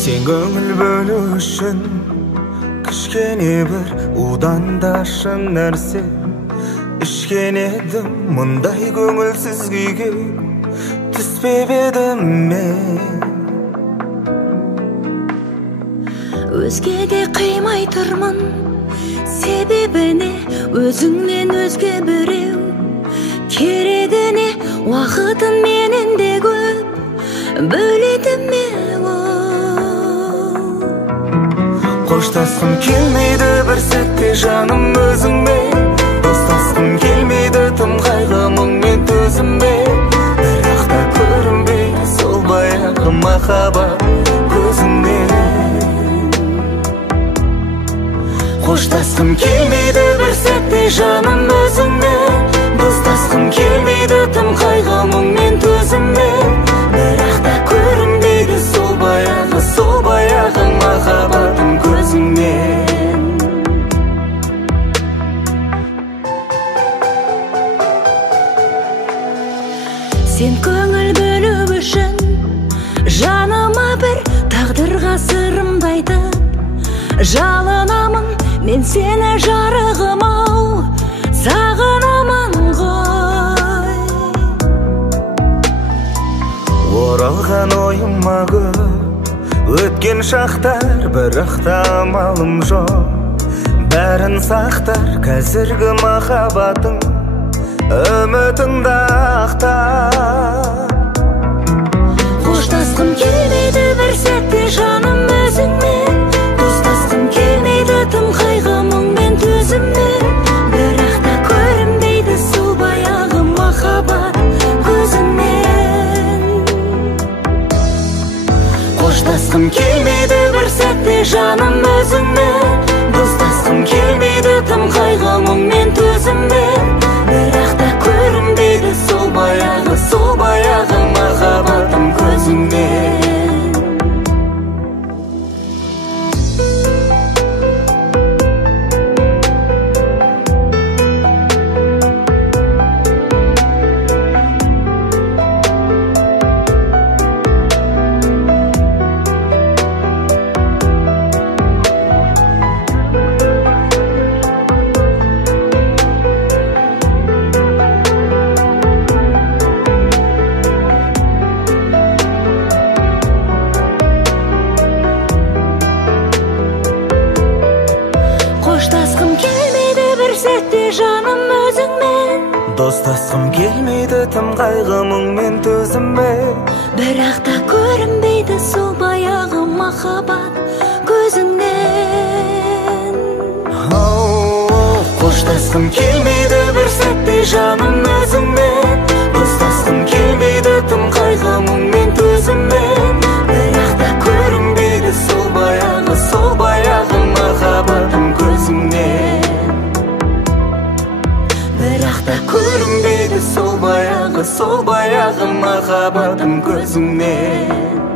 Sen көңіл бөлу үшін кішкене бір удандашың нәрсе ішкен едім, мұндай көңілсіз күйге түспеп едім мен. Өзгеге қимай тұрмын, себебіне өзіңнен өзге біреу керегіне уақытын менен де көп бөледі ме? Қоштасқым келмейді бір сәтте жаным өзіңмен, достасқым келмейді тым қайғы мұңмен төзіммен, бірақ та көрінбейді сол баяғы махаббат көзіңнен. Қоштасқым келмейді бір сәтте жаным өзіңмен, достасқым келмейді тым қайғы мұңмен төзіммен, бірақ та көрінбейді сол баяғы махаббатым көзіңнен. Сен көңіл бөлу үшін жаныма бір тағдырға сырымды айтып жалынамын, мен сені жарығым ау, сағынамын ғой. Оралған ойыма көп өткен шақтар, бірақ та амалым жоқ, бәрін сақтар қазіргі махаббатың үмітіңді ақтар. Қоштасқым келмейді бір сәтте жаным өзіңмен, достасқым келмейді тым қайғы мұңмен төзіммен, бірақ та көрінбейді сол баяғы махаббат көзіңнен. Қоштасқым келмейді бір сәтте жаным өзіңмен, достасқым келмейді тым қайғы мұңмен төзіммен, бірақ та көрінбейді сол баяғы махаббатым көзіңнен. Қоштасқым келмейді бір сәтте жаным өзіңмен, достасқым келмейді тым қайғы мұңмен төзіммен, бірақ та көрінбейді сол баяғы махаббат көзіңнен. Қоштасқым келмейді бір сәтте жаным өзіңмен, достасқым келмейді тым қайғы мұңмен төзіммен, бірақ та көрінбейді сол баяғы махаббатым көзіңнен. Бірақ та көрінбейді сол баяғы махаббатым көзіңнен.